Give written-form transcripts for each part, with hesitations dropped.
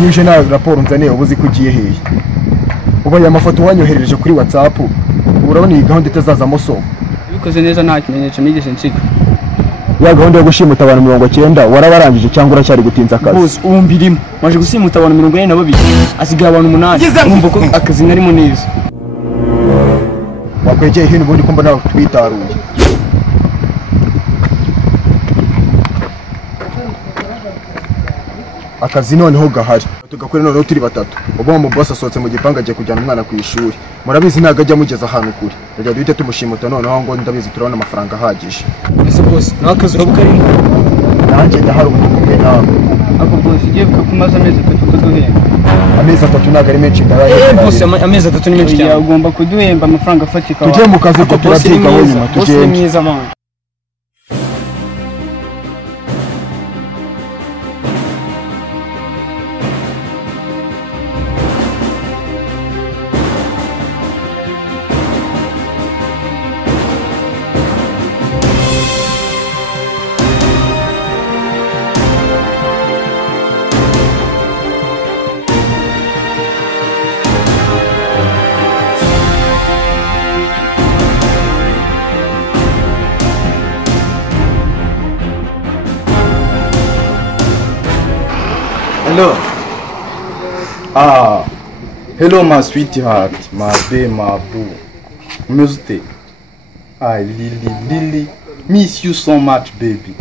Nyuje na raporo nzane ubuzi kugiye hehe. Ubaye amafoto wanyoherereje kuri WhatsApp. Urabona iyi gahunda itazazamo so. Bikoze neza nta kimenyetso nigeze nsiga. Ya gahunda yo gushimuta abantu 90 warabarangije cyangwa uracyari gutinza akazi? Boss ubu mbirimo. Maje gusimuta abantu 42 asigaye abantu 8. Numva ko akazi narimo neza. Wakwegeye hino ubundi ko mbona twitaruye. Akazi noneho gahari tugakora noneho turi batatu. Ubwo mu boss asohotse mu gipanga agiye kujyana umwana ku ishuri. Murabizi ntago ajya mugeza ahantu kure. Rajya duhite tumushimuta noneho ngo ndabizi turabona amafaranga ahagije. Ese boss nakazi urabuka ari nanjye ndahari ubu kumwe nawe. Ako boss igiye kumaza amezi 3 kuduhemba. Amezi 3 ntago ari menshi ndabaye. Boss amezi 3 ni menshi cyane. Ugomba kuduhemba amafaranga afatika. Tujye mu kazi ko turabyiga wowe nyuma tujye. Boss ni mwiza man. Hello. Hello my sweetheart, my babe, my boo. Umeze I really miss you so much, baby.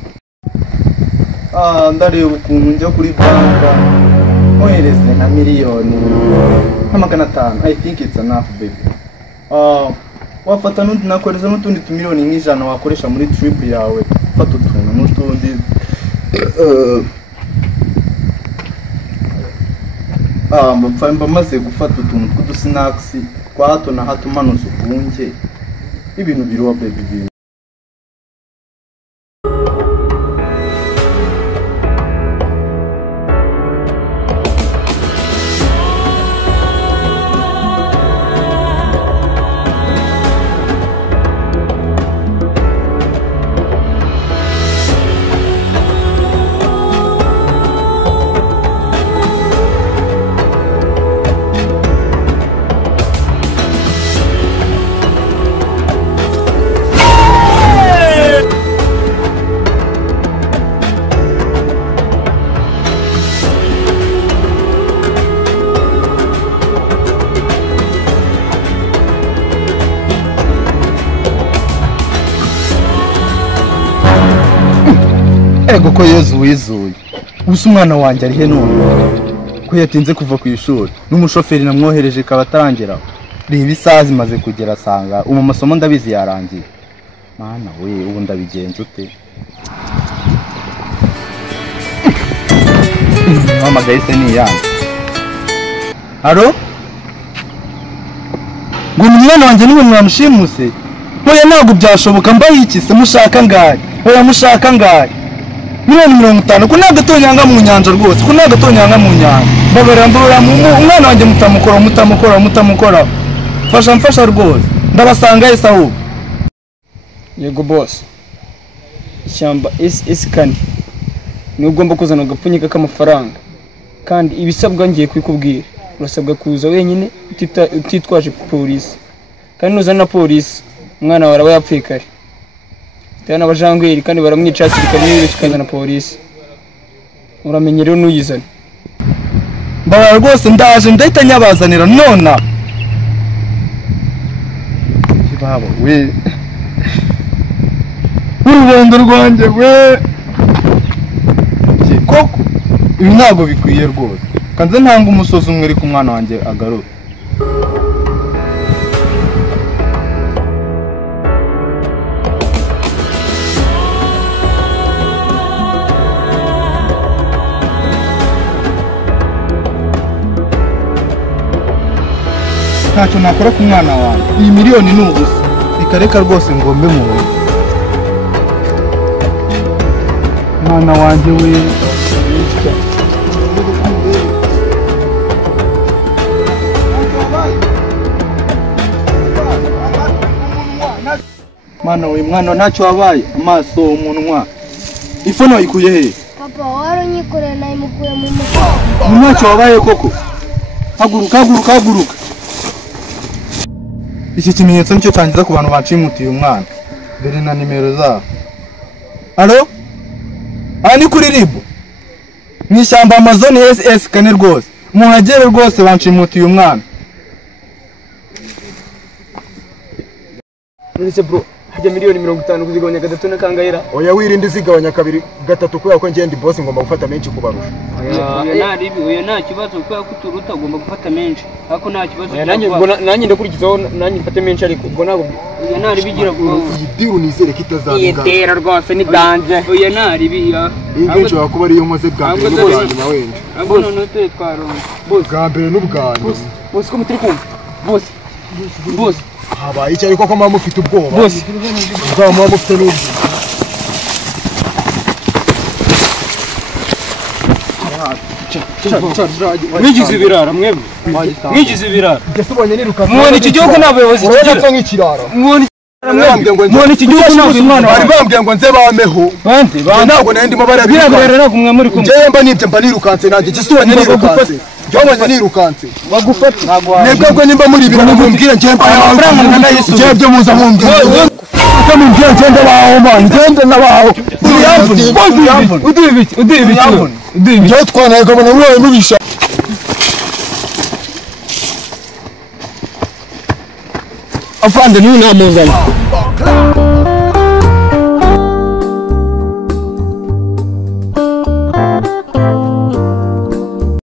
Ndareba ukuntu njya kuri banka ohereze na miliyoni $500. I think it's enough, baby. Wafata n'undi nakoreza n'utundi tumiliyoni nk'ijana wakoresha muri trip yawe. Fata utuntu n'utundi mba maze gufata utuntu tw'udusnacks kwa hato na hato manuza ubunge ibintu biriho baby. Ego ko Yezu wizuye. Ubusa umwana wanjye ari he none? Ko yatinze kuva ku ishuri. N'umushoferi namwohereje kabatarangera. Reba isaha zimaze kugera asanga umu masomo ndabizi yarangiye. Mana we ubu ndabigenza ute? Mama gaise ni yanjye. Haro? Ngo umwana wanjye niwe mwamushimuse. Oya ntabwo byashoboka mbaye iki se mushaka ngaye. Oya mushaka ngaye. Miliyoni 50 ko nagatonyanga mu nyanja rwose ko nagatonyanga mu nyanja babarira mbura umwana wanjye mutamukora fasha rwose ndabasanga ese aho. Yego boss ishyamba isikani ni ugomba kuzana agapfunyika k'amafaranga kandi ibisabwa ngiye kwikubwira urasabwa kuza wenyine utitwaje polisi kandi nuzana polisi umwana wawe yapfuye kare tena abajangweri kandi baramwica kirikari n'ibishikana na polisi uramenye rero nuyizana mbara rwose ndaje ndahita nyabazanira nona kibabo we urubondo rwanjye we koko ibi ntabwo bikwiye rwose kanze ntanga umusozi umwe ari ku mwana wanjye agaruka. Ntacyo nakora ku mwana wanjye. Iyi miliyoni ni ubusa. Bikareka rwose ngombe mu rugo. Mwana wanjye we. Mwana we mwana ntacyo wabaye amaso umunwa. Ifono ikuye he? Papa waronyikoreye nayimukuye mu mufuka. Ntacyo wabaye koko. Haguruka. Iki kimenyetso nicyo cyangiza ku bantu bacimutiye umwana. Dore na nimero zabo. Allo? Ni kuri ribu. Mu ishyamba Amazon SS kane rwose. Muhagere rwose bancimutiye umwana. Nise bro, hajya miliyoni 50 kuzigabanya gatatu na kangahera. Oya wirinde zigabanya kabiri gatatu kubera ko ngende boss ngomba gufata menshi kubarusha. Oya nta kibazo kubera ko turuta ugomba gufata menshi. Ariko nta kibazo. Nanjye ndakurikizaho nanjye mfate menshi ariko ubwo ntabwo. Oya nta bigira bro. Iyi diru nizere ko itazabinga. Yetera rwose ni danje. Oya nta biya. Iyi ngenshi wakuba ariyo nkoze bwa mbere n'ubwa wenda. Abo none twe twaronse. Bwa mbere n'ubwa nyuma. Boss ko mutiri kumva. Boss. Habaye iki ariko ko mama ufite ubwoba. Boss. Ubwoba mama ufite n'ubwo. Mwigize ibirara mwebwe. Mwigize ibirara. Ubonye niruka. Mubona iki gihugu n'abayobozi kigira nk'ikirara. Mubona iki gihugu n'abayobozi bari bambwiye ngo nze bameho. Bande ntabwo nari ndimo barabira. Birabera kumwe muri kumwe. Njye mba nibye mba nirukanse nanjye. Gisubonye nirukanse. Jyabonye nirukanse. Bagufata. Nebwe nimba muri ibintu mumbwira njye mba amafaranga nkanayisubiza. Njye byo muza mumbwira. Ko mumbwira ngende baho man. Ngende nabaho. Udibiki. Njye twanaye kabona mwoye mubisha. Afande ni namuzanye.